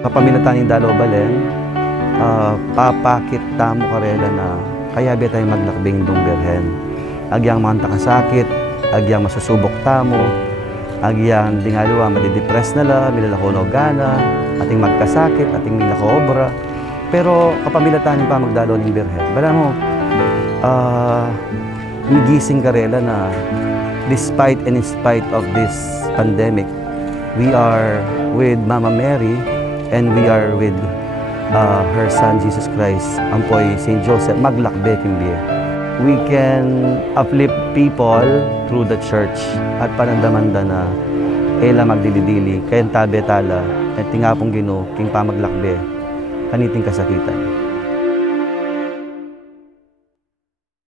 Kapamilataning dalaw balen, papakit tamo karela na kaya tayo maglakbing dong Birhen. Agyang manta kasakit, agyang masusubok tamo, agyang dingaluwa madidepress na la, milalako gana, ating magkasakit, ating milako obra. Pero kapamilataning pa magdalaw ng Birhen, bala mo, migising karela na despite and in spite of this pandemic, we are with Mama Mary and we are with her Son Jesus Christ, ampoy Saint Joseph, maglakbe kimbiye. We can uplift people through the church at panandamanda na ela magdilidili, kayan tabe tala, at tingapong Ginoo, king pamaglakbe, kaniting kasakitan.